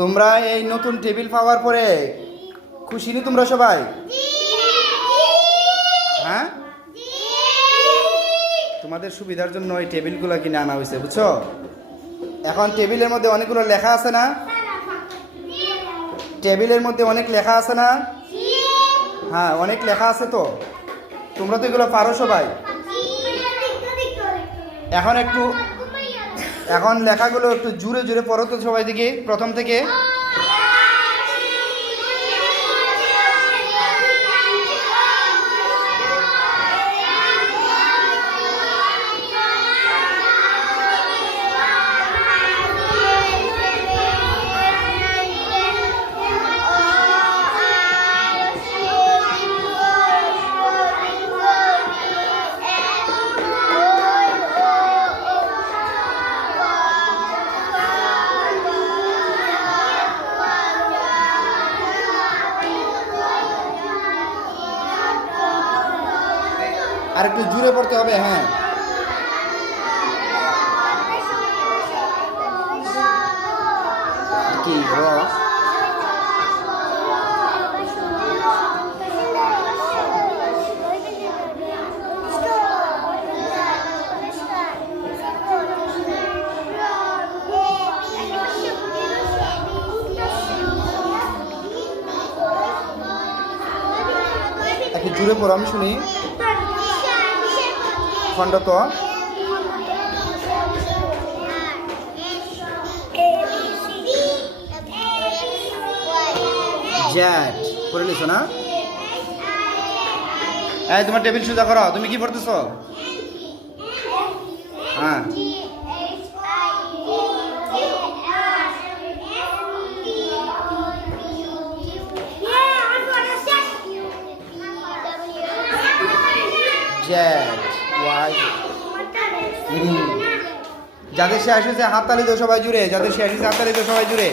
তোমরা এই নতুন টেবিল পাওয়ার পরে খুশি নি তোমরা সবাই? হ্যাঁ, তোমাদের সুবিধার জন্য এই টেবিলগুলো কিনে আনা হয়েছে, বুঝছো? এখন টেবিলের মধ্যে অনেকগুলো লেখা আছে না? টেবিলের মধ্যে অনেক লেখা আছে না? হ্যাঁ, অনেক লেখা আছে। তো তোমরা তো এগুলো পারো সবাই। এখন লেখাগুলো একটু জুড়ে জুড়ে পড়ো তো সবাই দিকে, প্রথম থেকে। আর একটু জুড়ে পড়তে হবে। হ্যাঁ, কি একটু জুড়ে পড়ো, আমি শুনি। খণ্ডত জ্যাট পড়ে নিছো না? এই তোমার টেবিল সোজা করো। তুমি কি পড়তেছো? হ্যাঁ, জ্যাট ওয়াই। যাদের শেষ হয়েছে হাততালি দাও সবাই জুড়ে। যাদের শেষ হয়েছে হাততালি দাও সবাই জুড়ে।